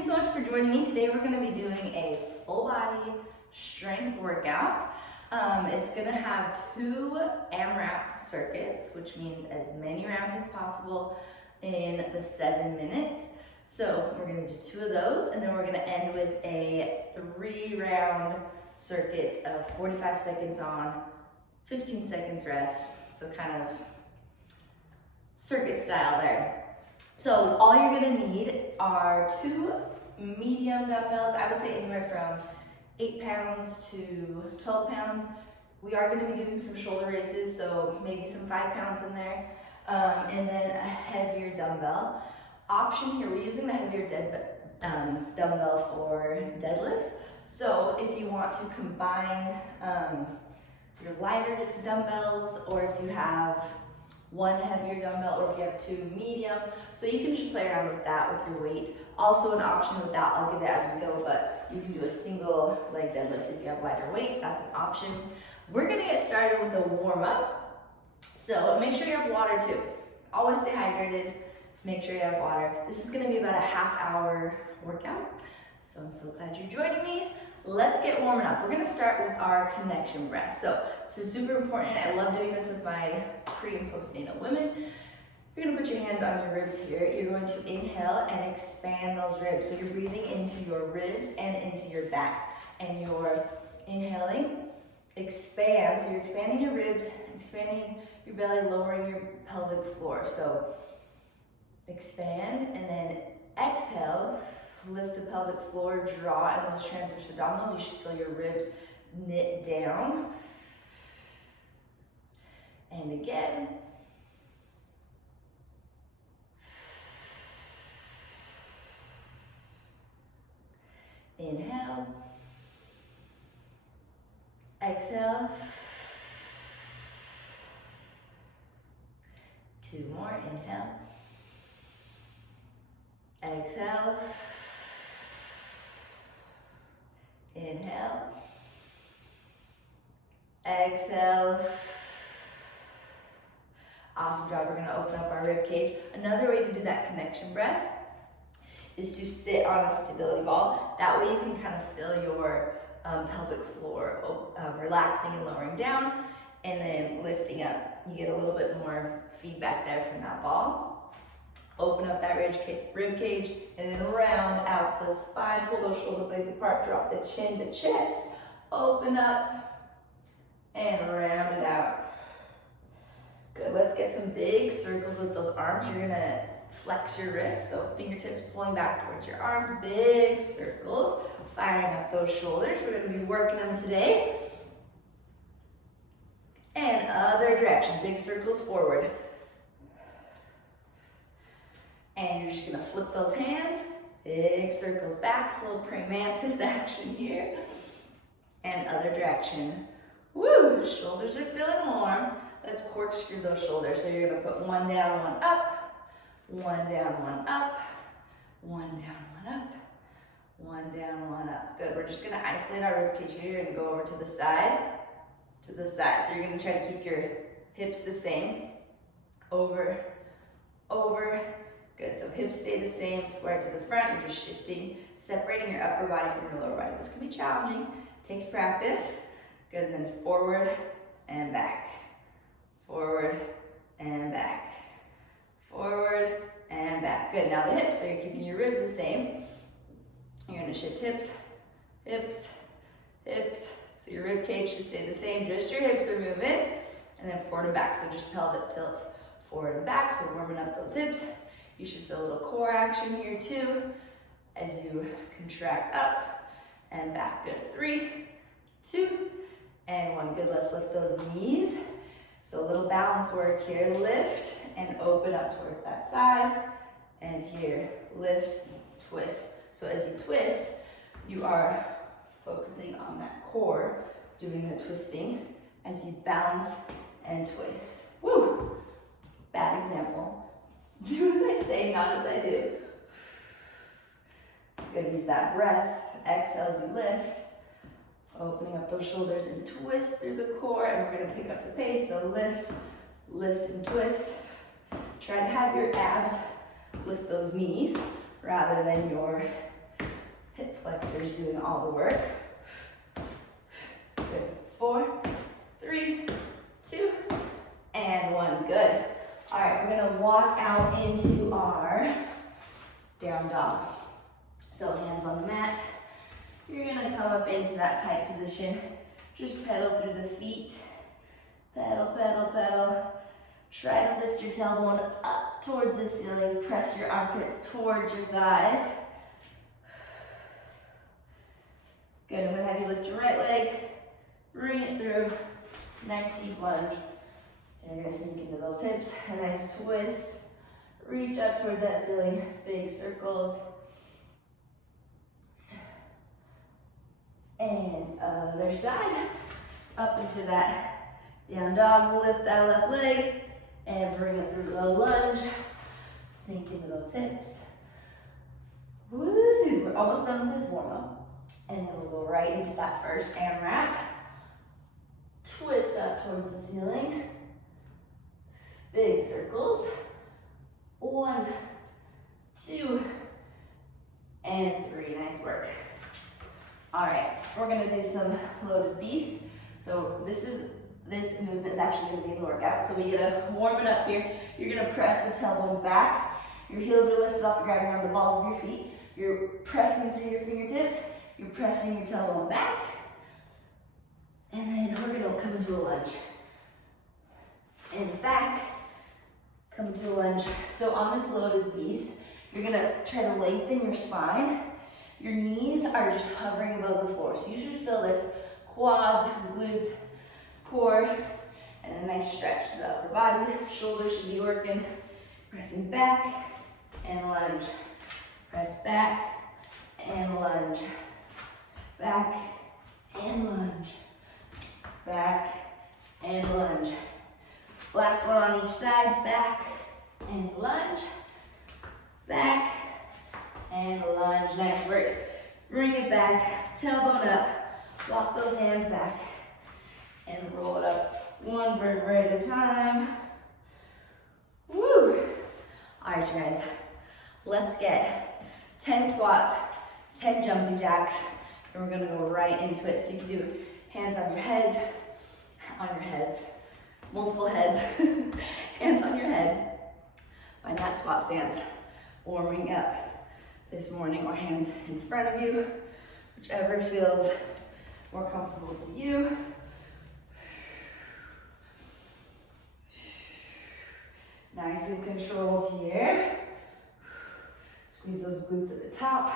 thanks so much for joining me. Today we're going to be doing a full body strength workout. It's going to have 2 AMRAP circuits, which means as many rounds as possible in the 7 minutes. So we're going to do 2 of those, and then we're going to end with a 3-round circuit of 45 seconds on, 15 seconds rest. So kind of circuit style there. So all you're gonna need are 2 medium dumbbells. I would say anywhere from 8 pounds to 12 pounds. We are gonna be doing some shoulder raises, so maybe some 5 pounds in there. And then a heavier dumbbell. Option here, we're using the heavier dumbbell for deadlifts. So if you want to combine your lighter dumbbells, or if you have 1 heavier dumbbell, or if you have 2 medium, so you can just play around with that with your weight. Also an option with that, I'll give it as we go, but you can do a single leg deadlift if you have lighter weight, that's an option. We're gonna get started with a warm up. So make sure you have water too. Always stay hydrated, make sure you have water. This is gonna be about a half-hour workout. So I'm so glad you're joining me. Let's get warming up. We're gonna start with our connection breath. So this is super important. I love doing this with my pre and postnatal women. You're gonna put your hands on your ribs here. You're going to inhale and expand those ribs. So you're breathing into your ribs and into your back. And you're inhaling, expand. So you're expanding your ribs, expanding your belly, lowering your pelvic floor. So expand, and then exhale. Lift the pelvic floor, draw in those transverse abdominals. You should feel your ribs knit down. And again. Inhale. Exhale. 2 more, inhale. Exhale. Inhale, exhale. Awesome job. We're gonna open up our rib cage. Another way to do that connection breath is to sit on a stability ball. That way you can kind of feel your pelvic floor relaxing and lowering down, and then lifting up. You get a little bit more feedback there from that ball. Open up that rib cage, and then round out the spine. Pull those shoulder blades apart, drop the chin to chest. Open up, and round it out. Good, let's get some big circles with those arms. You're gonna flex your wrists, so fingertips pulling back towards your arms. Big circles, firing up those shoulders. We're gonna be working them today. And other direction, big circles forward. And you're just gonna flip those hands, big circles back, little praying mantis action here. And other direction. Woo, shoulders are feeling warm. Let's corkscrew those shoulders. So you're gonna put 1 down, 1 up, 1 down, 1 up, 1 down, 1 up, 1 down, 1 up. Good, we're just gonna isolate our rib cage here. You're gonna go over to the side, to the side. So you're gonna try to keep your hips the same. Over, over. Good, so hips stay the same, square to the front. You're just shifting, separating your upper body from your lower body. This can be challenging, takes practice. Good, and then forward and back. Forward and back. Forward and back. Good, now the hips, so you're keeping your ribs the same. You're gonna shift hips, hips, hips. So your rib cage should stay the same, just your hips are moving. And then forward and back, so just pelvic tilt forward and back. So warming up those hips. You should feel a little core action here too, as you contract up and back. Good, 3, 2, and 1. Good, let's lift those knees. So a little balance work here. Lift and open up towards that side. And here, lift, twist. So as you twist, you are focusing on that core, doing the twisting as you balance and twist. Woo! Bad example. Do as I say, not as I do. Good, use that breath. Exhale as you lift. Opening up those shoulders and twist through the core, and we're gonna pick up the pace. So lift, lift and twist. Try to have your abs lift those knees rather than your flexors doing all the work. Good. 4, 3, 2, and 1. Good. All right, we're gonna walk out into our down dog. So hands on the mat. You're gonna come up into that kite position. Just pedal through the feet. Pedal, pedal, pedal. Try to lift your tailbone up towards the ceiling. Press your armpits towards your thighs. Good, I'm gonna have you lift your right leg. Bring it through. Nice deep lunge. And you're gonna sink into those hips. A nice twist. Reach up towards that ceiling. Big circles. And other side. Up into that down dog. Lift that left leg. And bring it through the lunge. Sink into those hips. Woo! We're almost done with this warm up. And then we'll go right into that first AMRAP. Twist up towards the ceiling. Big circles. 1, 2, and 3. Nice work. All right, we're gonna do some loaded beasts. So this movement is actually gonna be the workout. So we gotta warm it up here. You're gonna press the tailbone back. Your heels are lifted off the ground. You're on the balls of your feet. You're pressing through your fingertips. You're pressing your tailbone back. And then we're gonna come into a lunge. And back, come into a lunge. So on this loaded beast, you're gonna try to lengthen your spine. Your knees are just hovering above the floor. So you should feel this quads, glutes, core, and a nice stretch to the upper body. Shoulders should be working. Pressing back and lunge. Press back and lunge. Back and lunge. Back and lunge. Last one on each side. Back and lunge. Back and lunge. Nice work. Bring it back. Tailbone up. Walk those hands back. And roll it up. 1 vertebrae at a time. Woo! All right, you guys. Let's get 10 squats, 10 jumping jacks, and we're gonna go right into it. So you can do hands on your heads, multiple heads, hands on your head. Find that squat stance, warming up this morning, or hands in front of you, whichever feels more comfortable to you. Nice and controlled here. Squeeze those glutes at the top.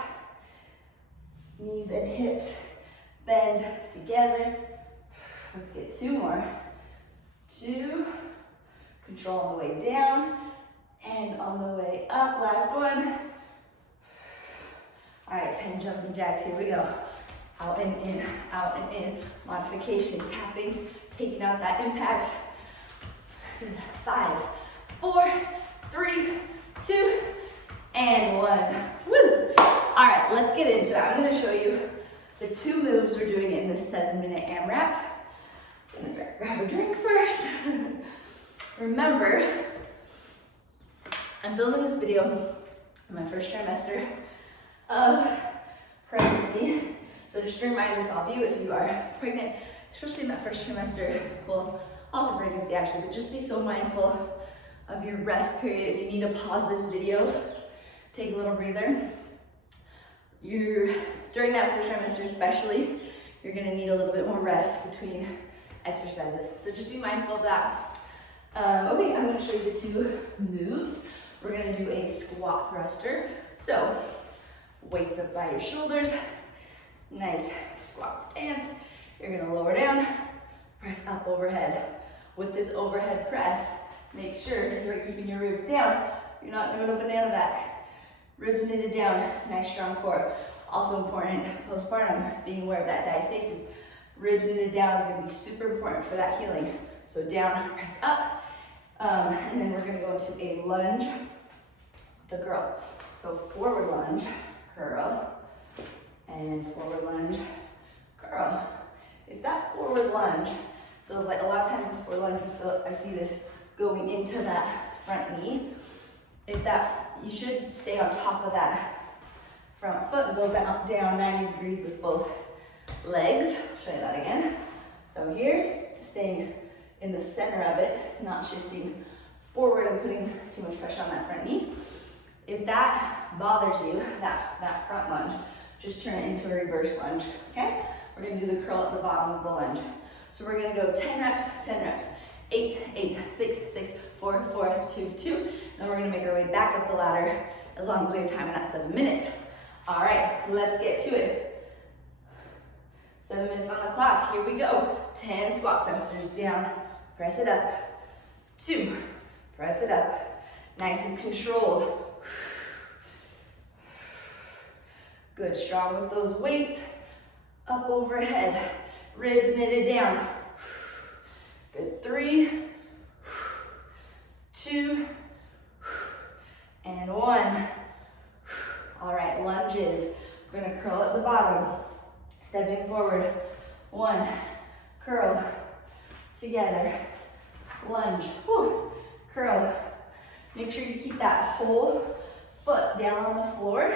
Knees and hips bend together. Let's get 2 more. 2. Control on the way down and on the way up. Last one. All right, 10 jumping jacks. Here we go. Out and in, out and in. Modification, tapping, taking out that impact. 5, 4, 3, 2, and 1. Woo! All right, let's get into it. I'm gonna show you the 2 moves we're doing in this 7-minute AMRAP. I'm gonna grab a drink first. Remember, I'm filming this video in my first trimester of pregnancy. So just a reminder to all of you, if you are pregnant, especially in that first trimester, well, all of pregnancy actually, but just be so mindful of your rest period. If you need to pause this video, take a little breather. During that first trimester especially, you're gonna need a little bit more rest between exercises. So just be mindful of that. Okay, I'm gonna show you the 2 moves. We're gonna do a squat thruster. So, weights up by your shoulders. Nice squat stance. You're gonna lower down, press up overhead. With this overhead press, make sure you're keeping your ribs down. You're not doing a banana back. Ribs knitted down, nice strong core. Also important, postpartum, being aware of that diastasis. Ribs knitted down is gonna be super important for that healing. So down, press up, and then we're gonna go into a lunge, the girl. So forward lunge, curl, and forward lunge, curl. If that forward lunge feels like, a lot of times before lunge, I see this going into that front knee. You should stay on top of that front foot Now go back down 90 degrees with both legs. I'll show you that again. So here, staying in the center of it, not shifting forward and putting too much pressure on that front knee. If that bothers you, that front lunge, just turn it into a reverse lunge, okay? We're gonna do the curl at the bottom of the lunge. So we're gonna go 10 reps, 10 reps. 8, 8, 6, 6, 4, 4, 2, 2. Then we're gonna make our way back up the ladder as long as we have time in that 7 minutes. All right, let's get to it. 7 minutes on the clock, here we go. 10 squat thrusters down, press it up. 2, press it up. Nice and controlled. Good, strong with those weights. Up overhead, ribs knitted down. Good, 3, 2, and 1. All right, lunges. We're gonna curl at the bottom, stepping forward. 1, curl, together, lunge, whew, curl. Make sure you keep that whole foot down on the floor.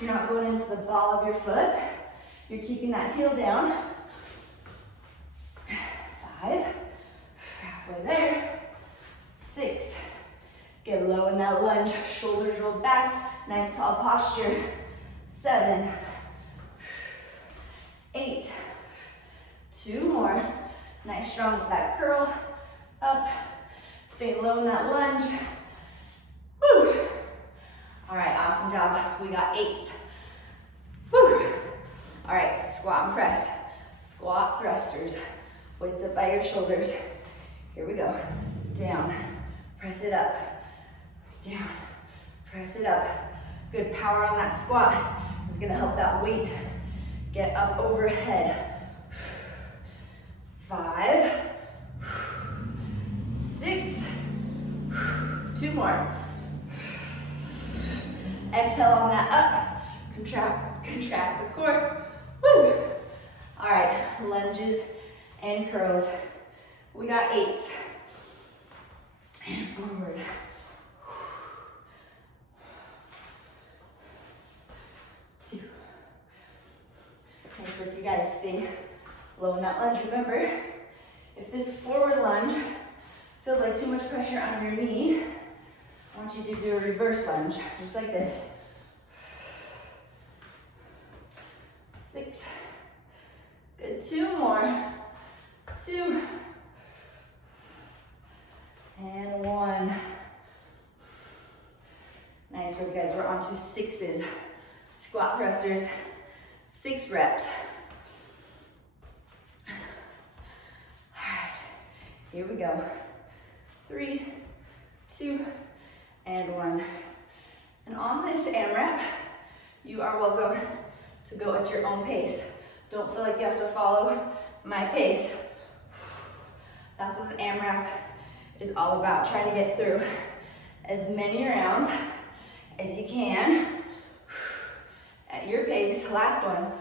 You're not going into the ball of your foot. You're keeping that heel down. 5, halfway there. 6, get low in that lunge, shoulders rolled back, nice tall posture. 7, 8, 2 more. Nice strong with that curl, up, stay low in that lunge. Woo. All right, awesome job. We got 8. Woo. All right, squat and press, squat thrusters. Weights up by your shoulders. Here we go. Down, press it up. Down, press it up. Good power on that squat. It's gonna help that weight get up overhead. 5, 6, 2 more. Exhale on that up. Contract the core. Woo! All right, lunges and curls. We got 8. And forward. Two. Nice work, you guys. Stay low in that lunge. Remember, if this forward lunge feels like too much pressure on your knee, I want you to do a reverse lunge, just like this. 6. Good, 2 more. 2. And 1. Nice work, guys. We're on to 6s. Squat thrusters, 6 reps. All right, here we go. 3, 2, and 1. And on this AMRAP, you are welcome to go at your own pace. Don't feel like you have to follow my pace. That's what an AMRAP is all about. Try to get through as many rounds as you can at your pace. Last one.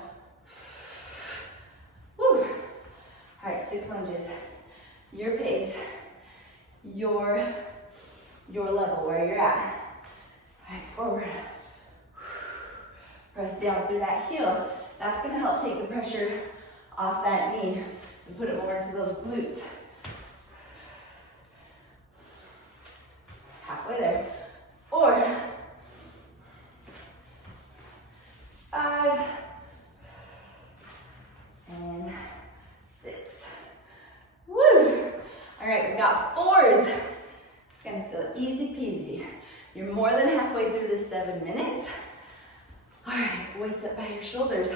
Woo. All right, 6 lunges. Your pace, your level, where you're at. All right, forward. Press down through that heel. That's gonna help take the pressure off that knee and put it more into those glutes. Halfway there. 4, 5, and 6. Woo! All right, we got 4s. It's gonna feel easy peasy. You're more than halfway through this 7 minutes. All right, weights up by your shoulders.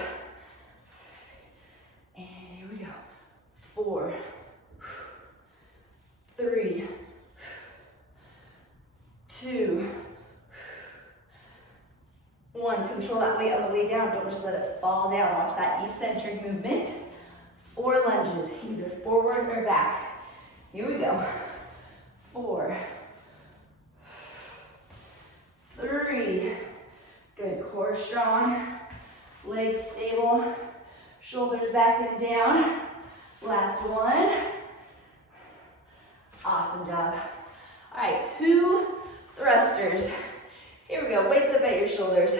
And here we go. 4, 3, 2, 1. Control that weight on the way down. Don't just let it fall down. Watch that eccentric movement. 4 lunges, either forward or back. Here we go. 4, 3. Good, core strong, legs stable, shoulders back and down. Last one. Awesome job. All right, 2 thrusters. Here we go, weights up at your shoulders.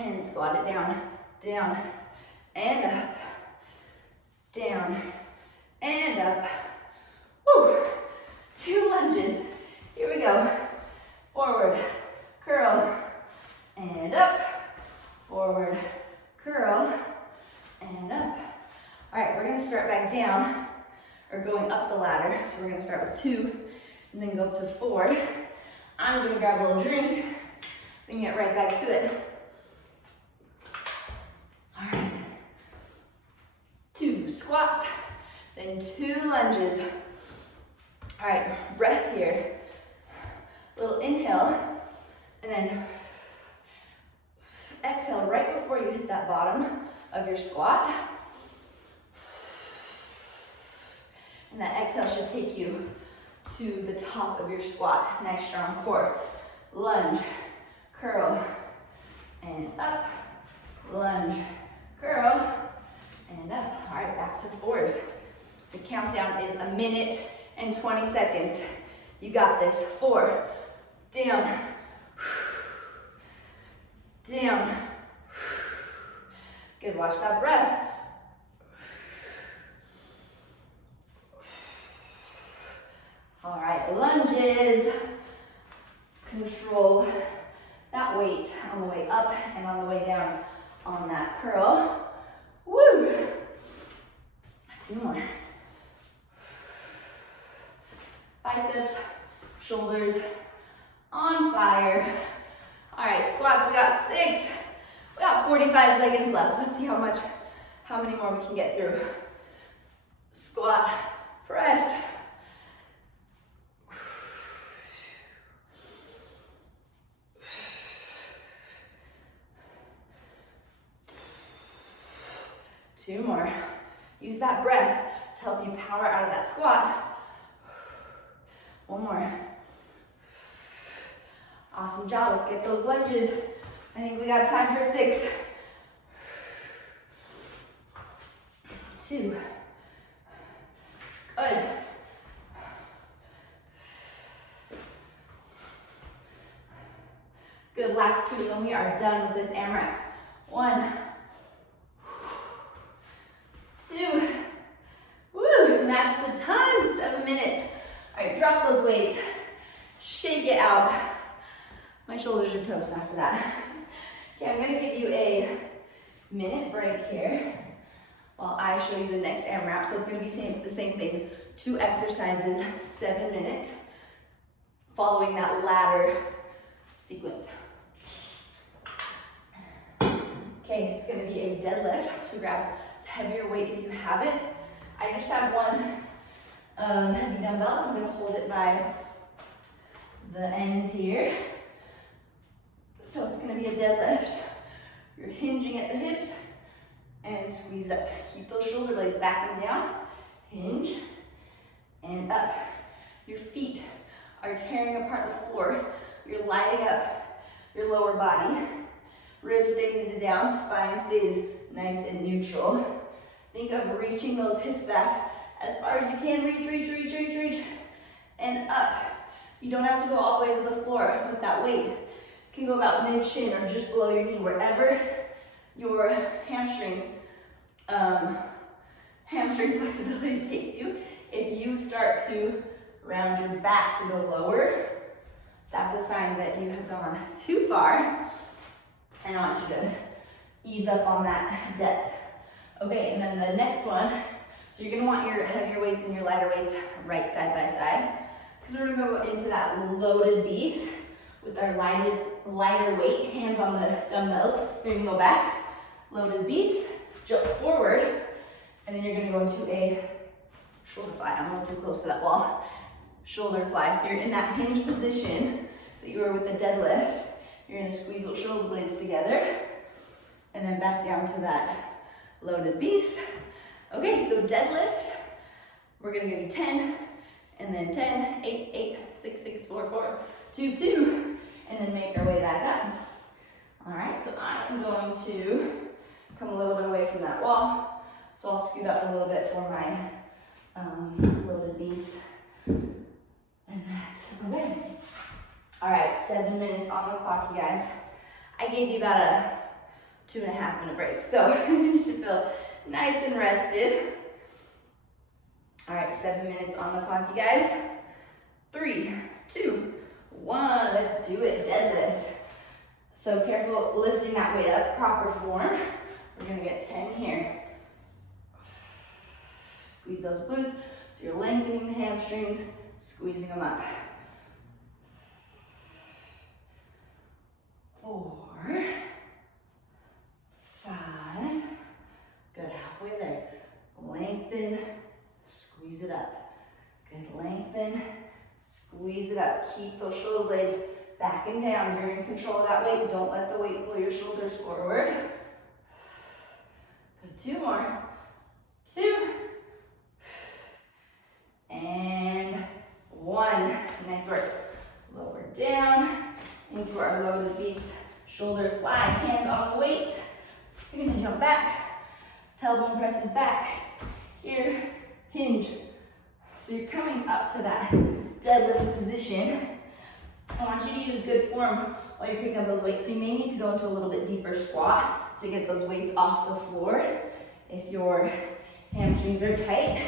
And squat it down, down, and up, down, and up. Woo! 2 lunges. Here we go. Forward, curl, and up. Forward, curl, and up. All right, we're gonna start back down, or going up the ladder. So we're gonna start with 2, and then go up to 4. I'm gonna grab a little drink, then get right back to it. All right, 2 squats, then 2 lunges. All right, breath here. Little inhale, and then exhale right before you hit that bottom of your squat. And that exhale should take you to the top of your squat. Nice strong core. Lunge, curl, and up. Lunge, curl, and up. All right, back to 4s. The countdown is 1 minute and 20 seconds. You got this. 4, down, down. Good, watch that breath. All right, lunges. Control that weight on the way up and on the way down on that curl. Woo! 2 more. Biceps, shoulders on fire. All right, squats, we got 6. We got 45 seconds left. Let's see how many more we can get through. Squat, press. Two more. Use that breath to help you power out of that squat. 1 more. Awesome job. Let's get those lunges. I think we got time for 6. 2. Good. Good. Last 2, and we are done with this AMRAP. 1. 2. Woo, and that's the time, 7 minutes. All right, drop those weights, shake it out. My shoulders are toast after that. Okay, I'm gonna give you a minute break here while I show you the next AMRAP. So it's gonna be the same thing, 2 exercises, 7 minutes, following that ladder sequence. Okay, it's gonna be a deadlift, so grab heavier weight if you have it. I just have 1 heavy dumbbell. I'm gonna hold it by the ends here. So it's gonna be a deadlift. You're hinging at the hips and squeeze it up. Keep those shoulder blades back and down. Hinge and up. Your feet are tearing apart the floor. You're lighting up your lower body. Ribs stay knitted down, spine stays nice and neutral. Think of reaching those hips back as far as you can. Reach, and up. You don't have to go all the way to the floor with that weight. You can go about mid-shin or just below your knee, wherever your hamstring flexibility takes you. If you start to round your back to go lower, that's a sign that you have gone too far. And I want you to ease up on that depth. Okay, and then the next one, so you're gonna want your heavier weights and your lighter weights right side by side, because we're gonna go into that loaded beast with our lighter weight, hands on the dumbbells. You're gonna go back, loaded beast, jump forward, and then you're gonna go into a shoulder fly. I'm a little too close to that wall. Shoulder fly, so you're in that hinge position that you were with the deadlift. You're gonna squeeze those shoulder blades together, and then back down to that loaded beast. Okay, so deadlift, we're gonna give you 10, and then 10, 8, 8, 6, 6, 4, 4, 2, 2, and then make our way back up. All right, so I'm going to come a little bit away from that wall. So I'll scoot up a little bit for my loaded beast. And that, okay. All right, 7 minutes on the clock, you guys. I gave you about 2.5 minute break. So you should feel nice and rested. All right, 7 minutes on the clock, you guys. 3, 2, 1, let's do it, deadlifts. So careful lifting that weight up, proper form. We're gonna get 10 here. Squeeze those glutes, so you're lengthening the hamstrings, squeezing them up. 4, 5, good, halfway there. Lengthen, squeeze it up. Good, lengthen, squeeze it up. Keep those shoulder blades back and down. You're in control of that weight. Don't let the weight pull your shoulders forward. Good, 2 more. 2. And 1. Nice work. Lower down into our loaded beast. Shoulder fly, hands on the weight. You're gonna jump back. Tailbone presses back. Here, hinge. So you're coming up to that deadlift position. I want you to use good form while you're picking up those weights. So you may need to go into a little bit deeper squat to get those weights off the floor if your hamstrings are tight.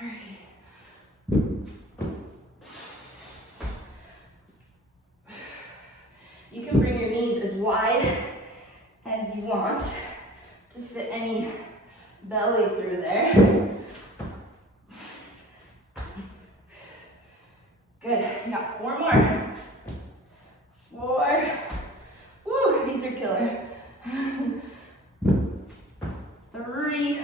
All right. You can bring your knees as wide as you want to fit any belly through there. Good, you got 4 more. 4. Woo, these are killer. 3.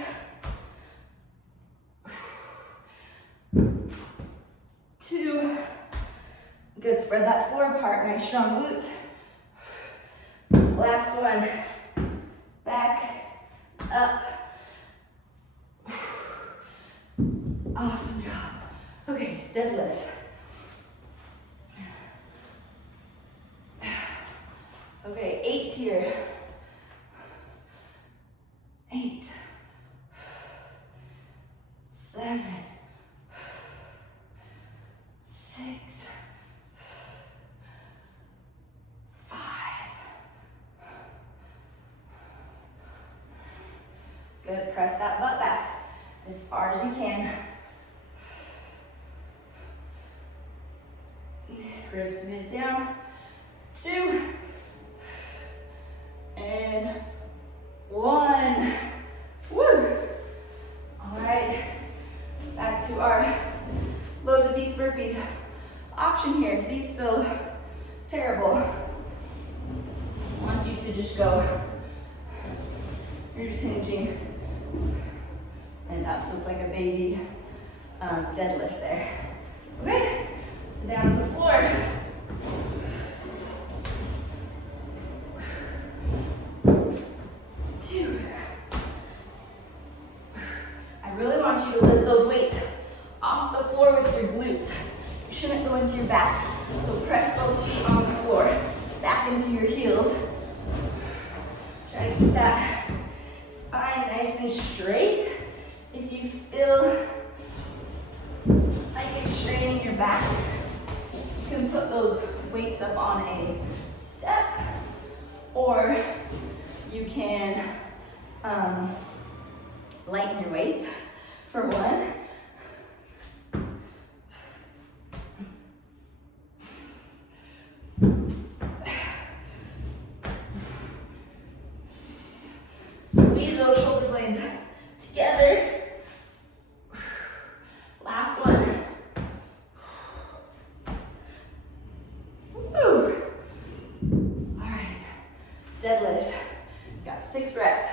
2. Good, spread that floor apart, nice strong glutes. Last one. Back, up. Awesome job. Okay, deadlift. Okay, 8 here. 8. 7. 6. 5. Good, press that butt back as far as you can. Ribs mid down. 2. And 1. Woo! All right, back to our loaded beast burpees. Option here, if these feel terrible, I want you to just go, you're just hinging and up, so it's like a baby deadlift there. Okay, so down on the floor. 2. I really want you to lift those weights off the floor with your glutes. You shouldn't go into your back. So press both feet on the floor, back into your heels. Try to keep that spine nice and straight. If you feel like it's straining your back, you can put those weights up on a step, or you can lighten your weights for 1. Squeeze those shoulder blades together. Last one. Woo. All right, deadlifts. Got 6 reps.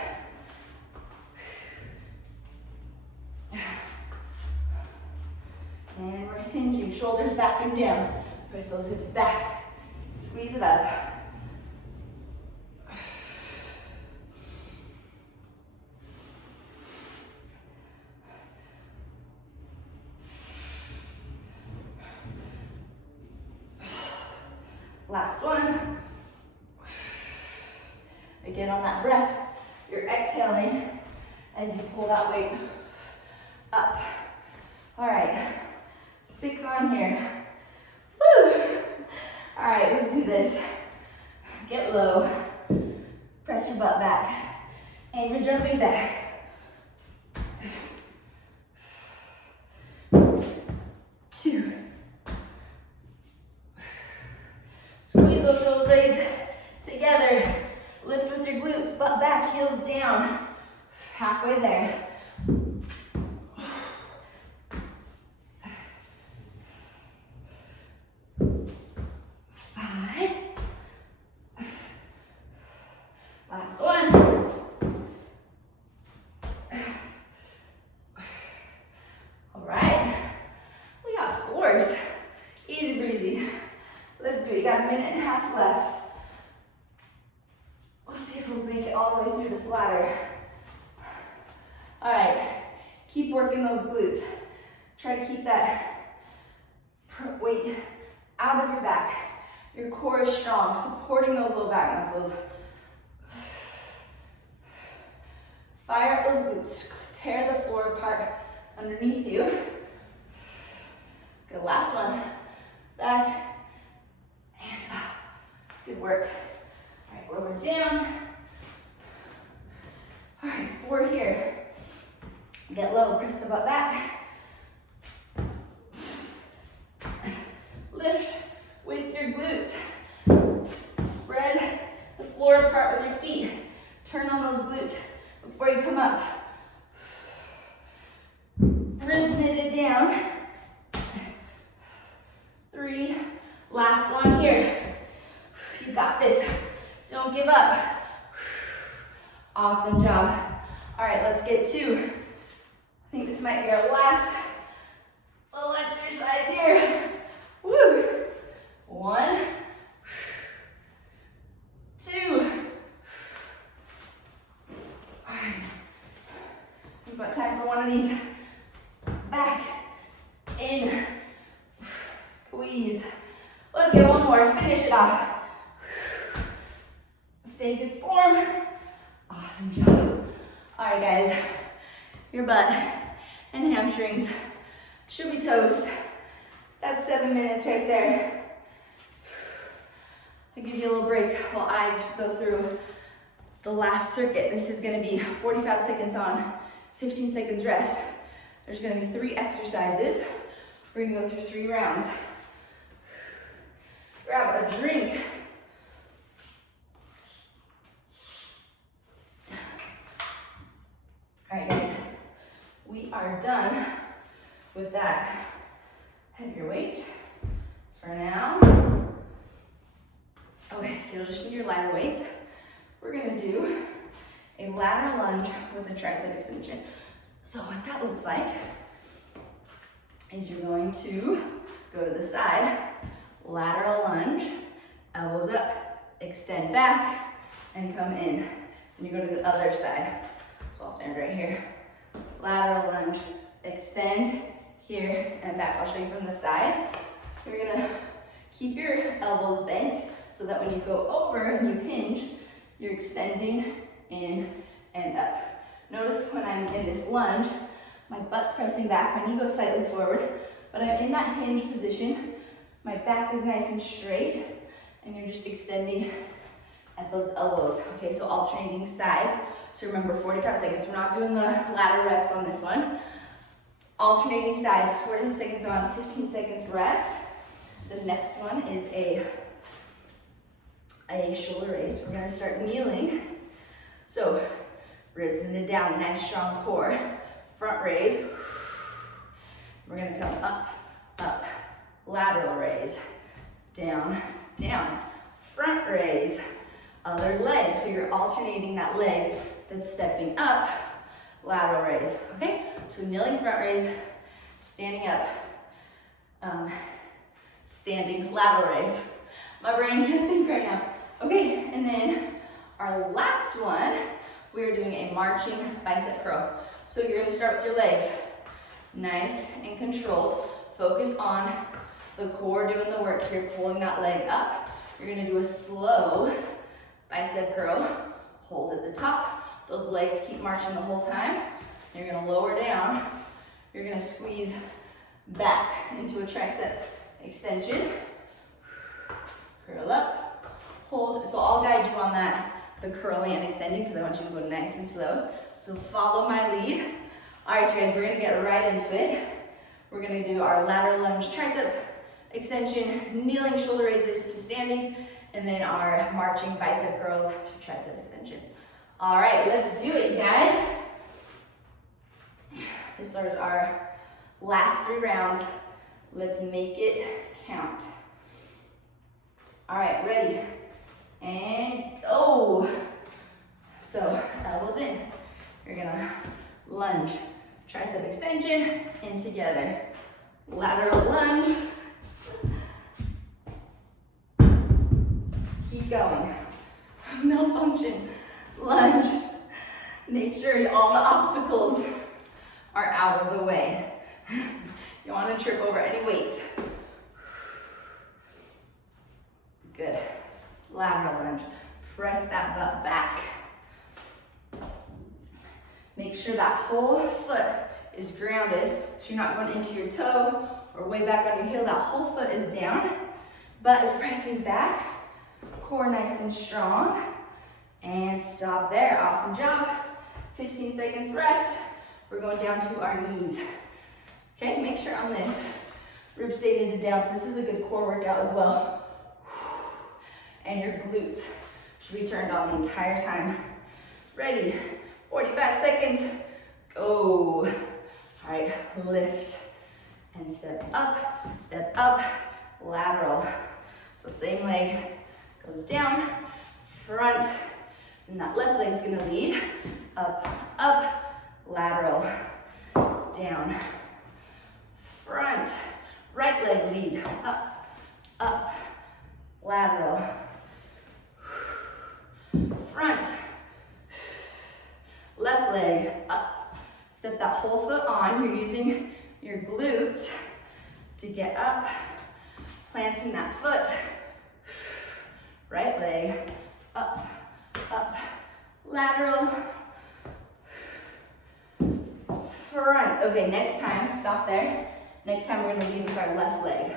And we're hinging, shoulders back and down. Press those hips back. Squeeze it up. Last one. Again, on that breath, you're exhaling as you pull that weight up. All right, 6 on here. Woo! All right, let's do this. Get low. Press your butt back. And you're jumping back. 2. Squeeze those shoulder blades together. Lift with your glutes, butt back, heels down. Halfway there. 5. Last one. All right. We got 4s. Easy breezy. Let's do it. You got a minute and a half left. We'll see if we'll make it all the way through this ladder. All right. Keep working those glutes. Try to keep that weight out of your back. Your core is strong, supporting those low back muscles. Fire up those glutes. Tear the floor apart underneath you. Good, last one. Back and up. Good work. All right, lower down. All right, 4 here. Get low, press the butt back. Lift with your glutes. Spread the floor apart with your feet. Turn on those glutes before you come up. Ribs knitted down. 3. Last one here. You got this. Don't give up. Awesome job. All right, let's get 2. I think this might be our last little exercise here. Woo! 1, 2. All right. We've got time for one of these. Back, in, squeeze. Let's get one more, finish it off. Stay good form. Awesome job. All right, guys, your butt and hamstrings should be toast. That's 7 minutes right there. I'll give you a little break while I go through the last circuit. This is gonna be 45 seconds on, 15 seconds rest. There's gonna be 3 exercises. We're gonna go through 3 rounds. Grab a drink. All right, guys, we are done with that heavier weight for now. Okay, so you'll just need your lighter weight. We're gonna do a lateral lunge with a tricep extension. So what that looks like is you're going to go to the side, lateral lunge, elbows up, extend back, and come in. And you go to the other side. So I'll stand right here. Lateral lunge, extend here and back. I'll show you from the side. You're gonna keep your elbows bent so that when you go over and you hinge, you're extending in and up. Notice when I'm in this lunge, my butt's pressing back, my knee goes slightly forward, but I'm in that hinge position. My back is nice and straight, and you're just extending at those elbows. Okay, so alternating sides. So remember, 45 seconds. We're not doing the ladder reps on this one. Alternating sides, 45 seconds on, 15 seconds rest. The next one is a shoulder raise. We're gonna start kneeling. So ribs knitted down, nice strong core. Front raise. We're gonna come up, up. Lateral raise. Down, down. Front raise. Other leg. So you're alternating that leg that's stepping up. Lateral raise. Okay? So kneeling front raise, standing up. Standing lateral raise. My brain can't think right now. Okay, and then our last one, we're doing a marching bicep curl. So you're gonna start with your legs. Nice and controlled. Focus on the core doing the work here, pulling that leg up. You're gonna do a slow bicep curl. Hold at the top. Those legs keep marching the whole time. You're gonna lower down. You're gonna squeeze back into a tricep extension. Curl up, hold. So I'll guide you on that, the curling and extending, because I want you to go nice and slow. So follow my lead. All right, you guys, we're gonna get right into it. We're gonna do our lateral lunge tricep extension, kneeling shoulder raises to standing, and then our marching bicep curls to tricep extension. All right, let's do it, you guys. This is our last 3 rounds. Let's make it count. All right, ready, and go. So elbows in. You're gonna lunge, tricep extension, in together. Lateral lunge. Keep going. Malfunction. Lunge. Make sure all the obstacles are out of the way. You don't want to trip over any weights. Good. Lateral lunge. Press that butt back. Make sure that whole foot is grounded, so you're not going into your toe or way back on your heel. That whole foot is down. Butt is pressing back. Core nice and strong. And stop there. Awesome job. 15 seconds rest. We're going down to our knees. Okay, make sure on this, ribs stay knitted down. So this is a good core workout as well. And your glutes should be turned on the entire time. Ready, 45 seconds, go. All right, lift and step up, lateral. So same leg goes down, front, and that left leg's gonna lead. Up, lateral, down, front, right leg lead, up, lateral, front, left leg, up. Step that whole foot on. You're using your glutes to get up, planting that foot. Right leg, up, lateral, front. Okay, next time, stop there. Next time we're gonna lead with our left leg.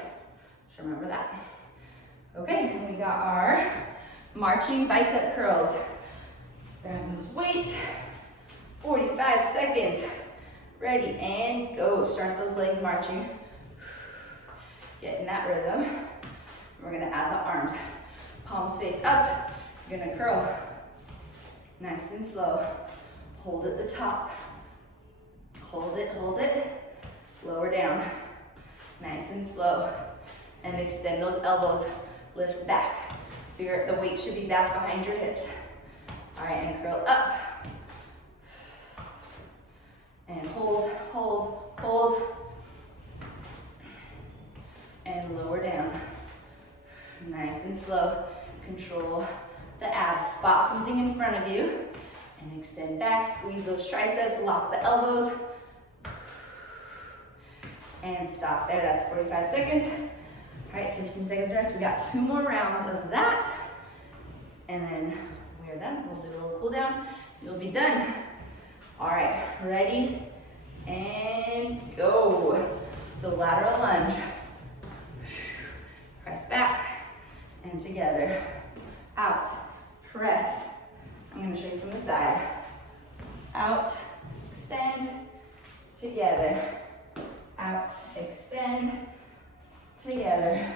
Just remember that. Okay, and we got our marching bicep curls. Grab those weights. 45 seconds. Ready, and go. Start those legs marching. Get in that rhythm. We're gonna add the arms. Palms face up. You're gonna curl. Nice and slow. Hold at the top. Hold it. Lower down. Nice and slow. And extend those elbows. Lift back. So the weight should be back behind your hips. All right, and curl up. And hold. And lower down. Nice and slow. Control the abs. Spot something in front of you. And extend back. Squeeze those triceps. Lock the elbows. And stop there. That's 45 seconds. All right, 15 seconds rest. We got 2 more rounds of that. And then we're done. We'll do a little cool down. You'll be done. All right, ready, and go. So lateral lunge. Press back and together. Out, press. I'm gonna show you from the side. Out, extend, together. Out, extend, together.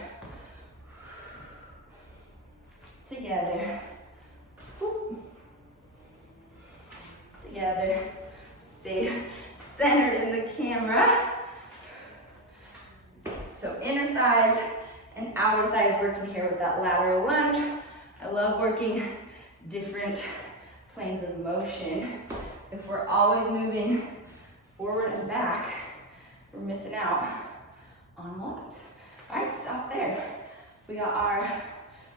Together. Whoop. Together. Stay centered in the camera. So inner thighs and outer thighs working here with that lateral lunge. I love working different planes of motion. If we're always moving forward and back, we're missing out on what? All right, stop there. We got our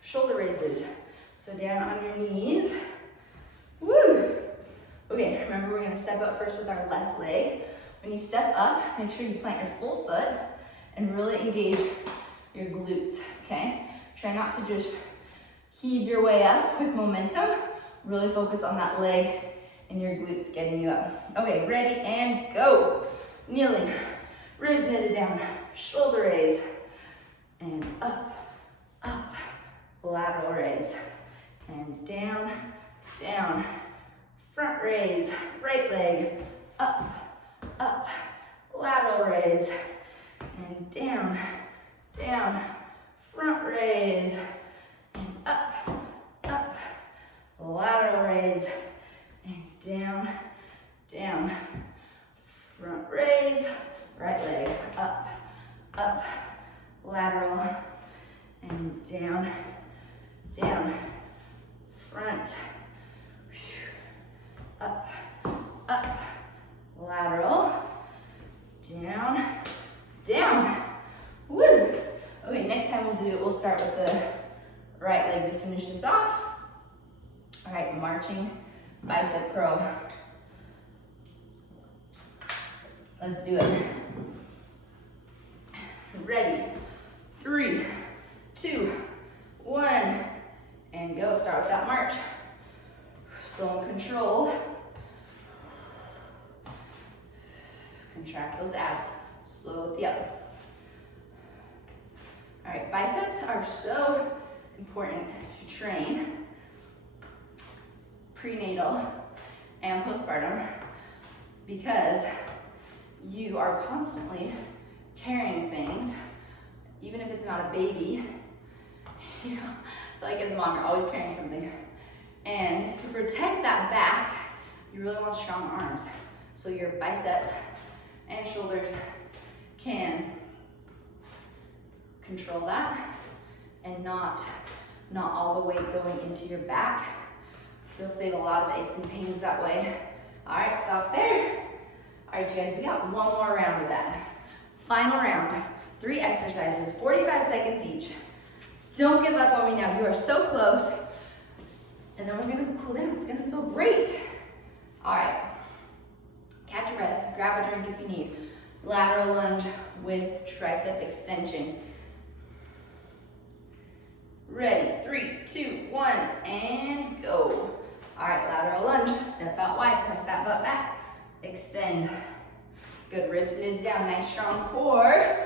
shoulder raises. So down on your knees. Woo! Okay, remember we're gonna step up first with our left leg. When you step up, make sure you plant your full foot and really engage your glutes, okay? Try not to just heave your way up with momentum. Really focus on that leg and your glutes getting you up. Okay, ready and go. Kneeling, ribs knitted down, shoulder raise, and up, lateral raise. and down, down. Front raise, right leg, up, up. Lateral raise, and down, down. Front raise, and up, up. Lateral raise, and down, down. Front raise, right leg, up, up. Lateral, and down, down. Front, up, up. Lateral, down, down. Woo! Okay, next time we'll start with the right leg to finish this off. All right, marching bicep curl. Let's do it. Ready? 3, 2, 1, and go. Start with that march. Slow and controlled. Contract those abs. Slow with the up. All right, biceps are so important to train prenatal and postpartum because you are constantly carrying things, even if it's not a baby. You know, I feel like as a mom, you're always carrying something. And to protect that back, you really want strong arms. So your biceps and shoulders can control that and not all the weight going into your back. You'll save a lot of aches and pains that way. All right, stop there. All right, you guys, we got one more round of that. Final round, 3 exercises, 45 seconds each. Don't give up on me now, you are so close. And then we're gonna cool down, it's gonna feel great. All right, catch your breath, grab a drink if you need. Lateral lunge with tricep extension. Ready, 3, 2, 1, and go. All right, lateral lunge, step out wide, press that butt back, extend. Good, ribs knitted down, nice strong core.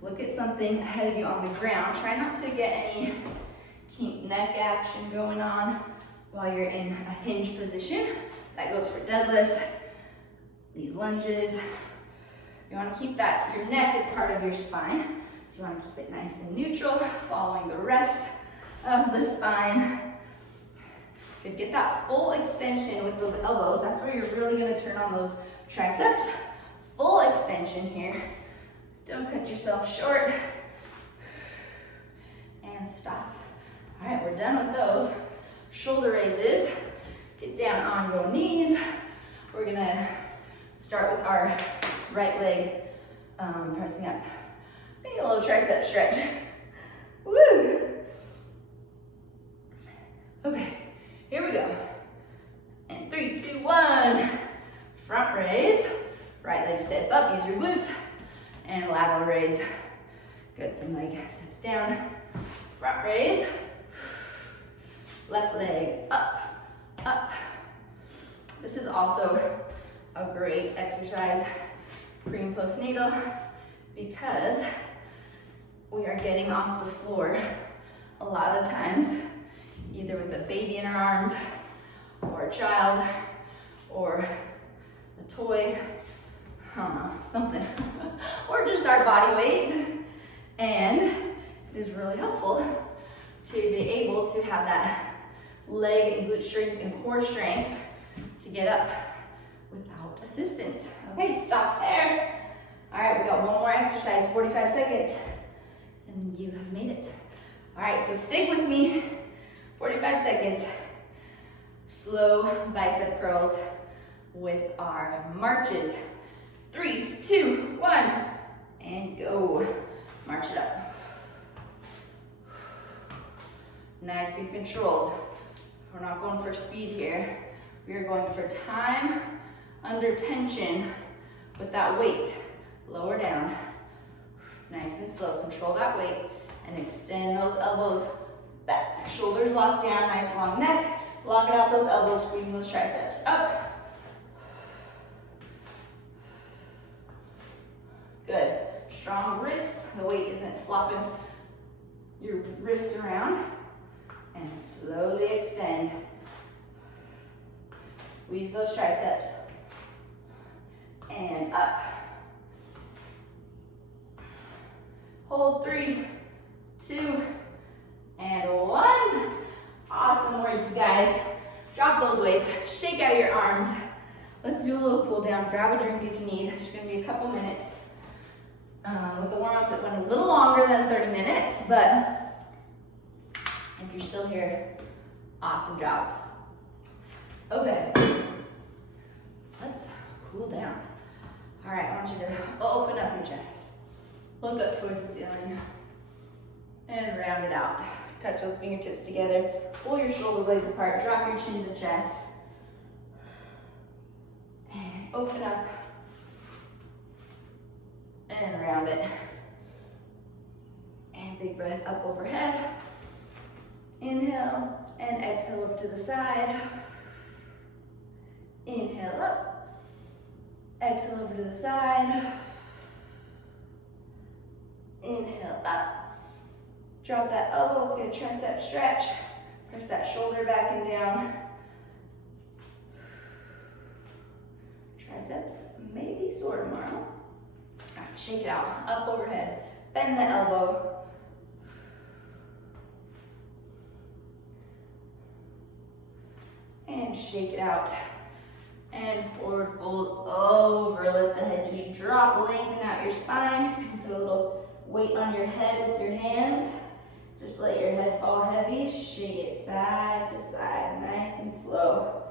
Look at something ahead of you on the ground. Try not to get any neck action going on while you're in a hinge position. That goes for deadlifts, these lunges. You want to keep that, your neck is part of your spine. So you want to keep it nice and neutral, following the rest of the spine. Good, get that full extension with those elbows. That's where you're really going to turn on those triceps. Full extension here. Don't cut yourself short. And stop. All right, we're done with those. Shoulder raises. Get down on your knees. We're gonna start with our right leg pressing up. Maybe a little tricep stretch. Woo! Okay, here we go. And 3, 2, 1. Front raise. Right leg step up, use your glutes. And lateral raise. Good, same leg steps down. Front raise. Left leg up, up. This is also a great exercise pre and postnatal because we are getting off the floor a lot of times, either with a baby in our arms or a child or a toy, I don't know, something, or just our body weight. And it is really helpful to be able to have that leg and glute strength and core strength to get up without assistance. Okay, stop there. All right, we got one more exercise, 45 seconds, and then you have made it. All right, so stick with me, 45 seconds. Slow bicep curls with our marches. 3, 2, 1, and go. March it up. Nice and controlled. We're not going for speed here. We are going for time under tension with that weight. Lower down. Nice and slow. Control that weight and extend those elbows back. Shoulders locked down, nice long neck. Locking out those elbows, squeezing those triceps. Up. Good. Strong wrists. The weight isn't flopping your wrists around and slowly extend. Squeeze those triceps. And up. Hold 3, 2, and 1. Awesome work, you guys. Drop those weights, shake out your arms. Let's do a little cool down. Grab a drink if you need. It's gonna be a couple minutes. With the warm up that went a little longer than 30 minutes, but if you're still here, awesome job. Okay, let's cool down. All right, I want you to open up your chest. Look up towards the ceiling and round it out. Touch those fingertips together. Pull your shoulder blades apart. Drop your chin to the chest. And open up. And round it. And big breath up overhead. Inhale and exhale up to the side. Inhale up. Exhale over to the side. Inhale up. Drop that elbow. Let's get a tricep stretch. Press that shoulder back and down. Triceps may be sore tomorrow. All right, shake it out. Up overhead. Bend the elbow. And shake it out. And forward fold over. Let the head just drop. Lengthen out your spine. Put a little weight on your head with your hands. Just let your head fall heavy. Shake it side to side, nice and slow.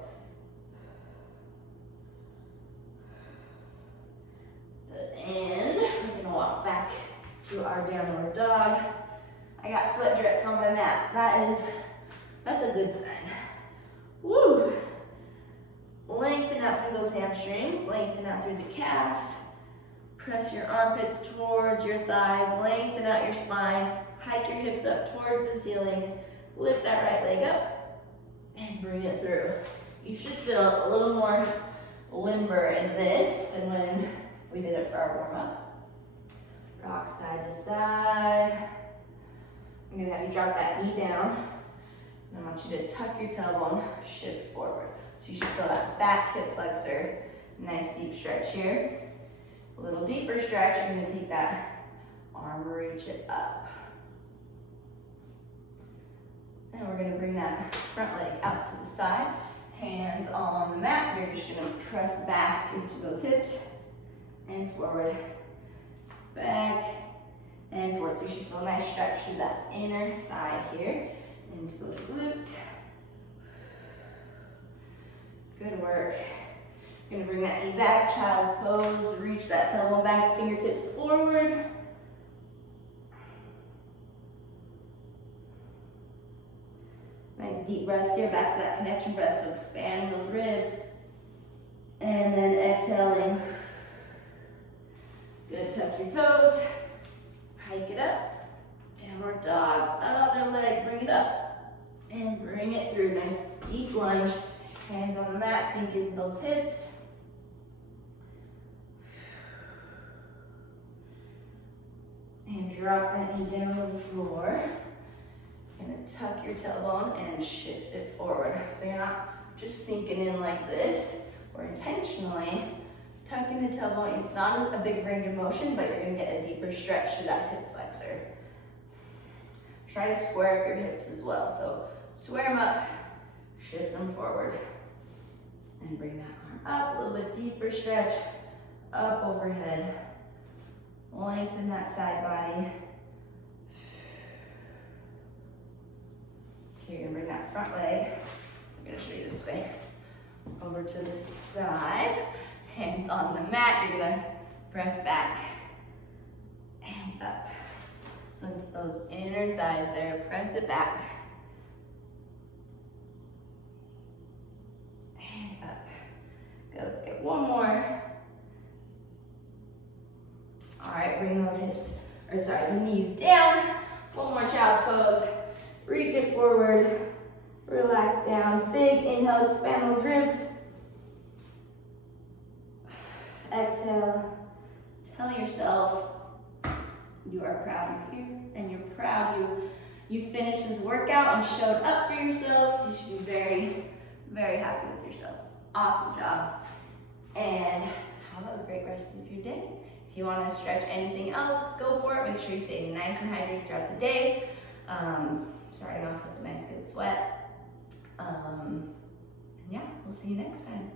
Good. And we're gonna walk back to our downward dog. I got sweat drips on my mat. That's a good sign. Woo! Lengthen out through those hamstrings. Lengthen out through the calves. Press your armpits towards your thighs. Lengthen out your spine. Hike your hips up towards the ceiling. Lift that right leg up and bring it through. You should feel a little more limber in this than when we did it for our warm up. Rock side to side. I'm gonna have you drop that knee down. And I want you to tuck your tailbone, shift forward. So you should feel that back hip flexor. Nice deep stretch here. A little deeper stretch, you're gonna take that arm, reach it up. And we're gonna bring that front leg out to the side. Hands all on the mat. You're just gonna press back into those hips and forward. Back and forward. So you should feel a nice stretch through that inner thigh here. Into those glutes. Good work. You're gonna bring that knee back, child's pose. Reach that tailbone back, fingertips forward. Nice deep breaths here, back to that connection breath, so expanding those ribs. And then exhaling. Good, tuck your toes. Hike it up. Downward dog, other leg, bring it up. And bring it through, nice deep lunge. Hands on the mat, sink into those hips. And drop that knee down on the floor. You're gonna tuck your tailbone and shift it forward. So you're not just sinking in like this. We're intentionally tucking the tailbone. It's not a big range of motion, but you're gonna get a deeper stretch through that hip flexor. Try to square up your hips as well. So square them up, shift them forward. And bring that arm up, a little bit deeper stretch, up overhead. Lengthen that side body. Okay, you're gonna bring that front leg. I'm gonna show you this way. Over to the side. Hands on the mat. You're gonna press back and up. So into those inner thighs there, press it back. And up. Good, let's get one more. All right, bring those the knees down. One more child's pose. Reach it forward, relax down. Big inhale, expand those ribs. Exhale, tell yourself you are proud you're here and you're proud you you finished this workout and showed up for yourselves. You should be very, very happy with yourself. Awesome job. And have a great rest of your day. If you want to stretch anything else, go for it. Make sure you stay nice and hydrated throughout the day. Starting off with a nice good sweat. And yeah, we'll see you next time.